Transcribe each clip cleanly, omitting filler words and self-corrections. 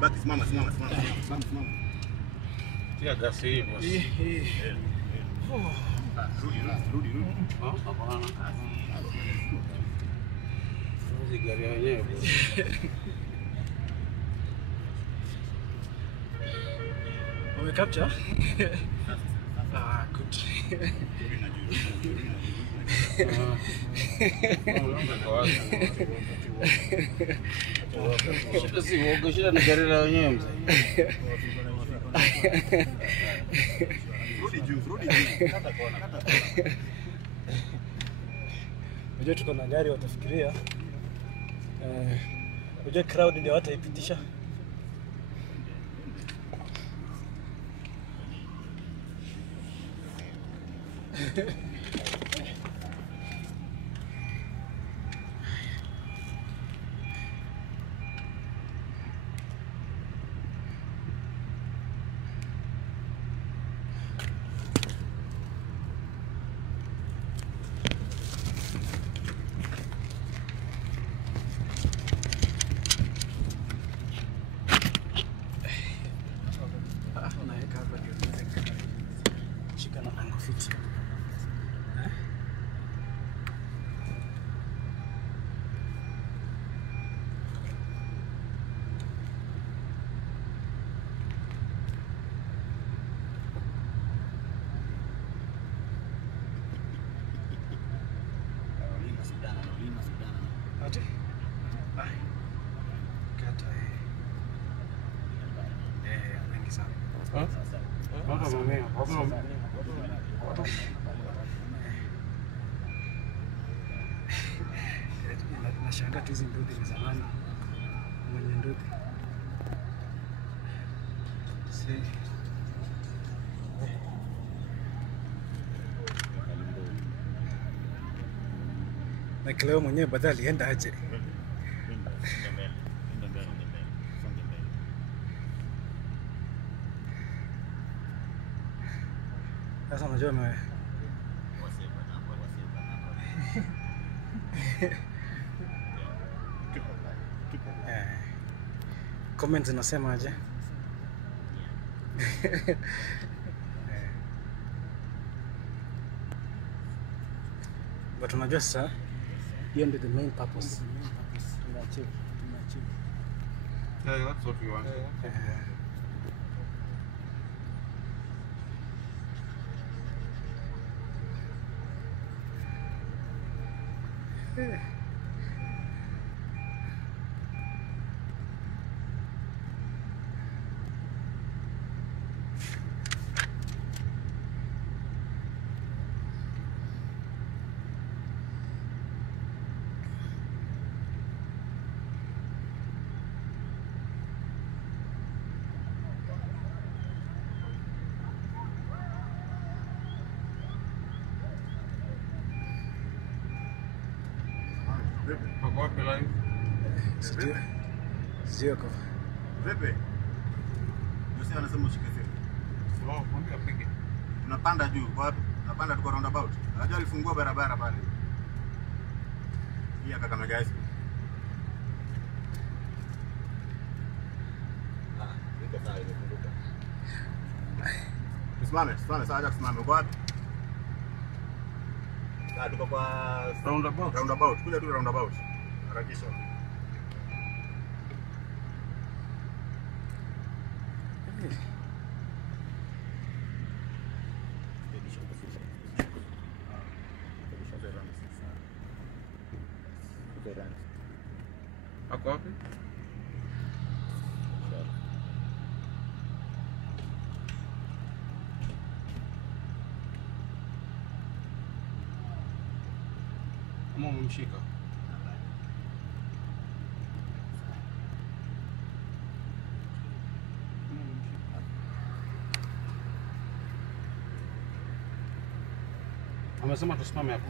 Baki simama. Tia gasi hivyo. Rudi. Hapana. Hizi gari yenyewe. Umecapture? Good. Shida ni gari la wenyewe mzee. Rudi juu. Unajua tuko na gari watafikiria. Unajua crowd ndio wataipitisha. Unaweka hapa ndio unaweza shika na angle fit. Ati? Kata mengi sana. Kwanza mwenyewe. Nashangaa tu hizi nduthi ni zamani. Mwenye nduthi. Na kileo mwenyewe badala alienda aje. Sasa unajua comments zinasema aje? But unajua sasa hiyo ndio the main purpose. Tunaachieve. Yeah, that's what we want. Kwa wapi live? Sio kwa. Vipi? Jose anasema ushike simu. Mwambie apige. Tunapanda juu kwa wapi? Tunapanda tuko roundabout. Unajua alifungua barabara pale. Hii aka kama guys. Niko sawa imefunguka. Simame, sasa simame kwa wapi? Tuko kwa roundabout. Kuja tu roundabout. Harakisha. Ako wapi? Ama umemshika? Amesema tusimame hapo.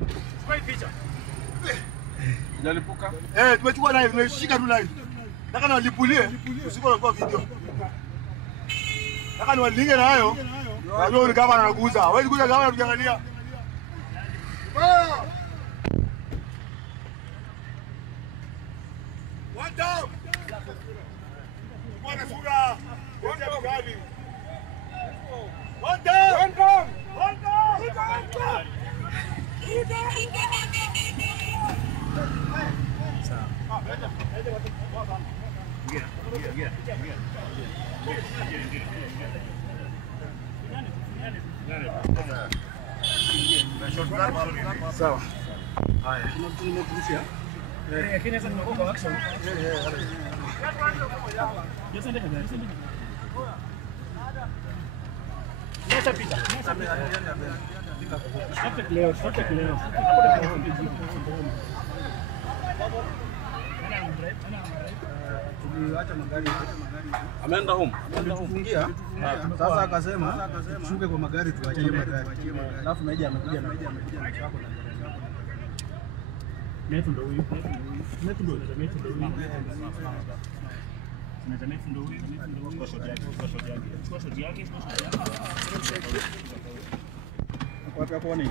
Chukua picha. Jalipuka. Tumechukua live, tumeshika tu live. Nataka niwalipulie, usipo video. Nataka niwalinge na hayo. Wajua ni kama anaguza. Hawezi kuja kama tukiangalia. One down. Bwana sura. Wote mkali. One down. One down. One down. Sawa. Haya. Tunakurushia. Lakini sasa tunakuwa kwa action. Yes, ndio kabisa. Nenda pita. Shota kileo. Tuliacha magari. Ameenda home. Tufungia. Sasa akasema tushuke kwa magari tuachie magari. Alafu Meja amekuja na chako na Metu ndo huyu. Metu ndo huyu. Na Metu ndo huyu. Kwa shoti yake. Kwa shoti yake. Wapi hapo ni?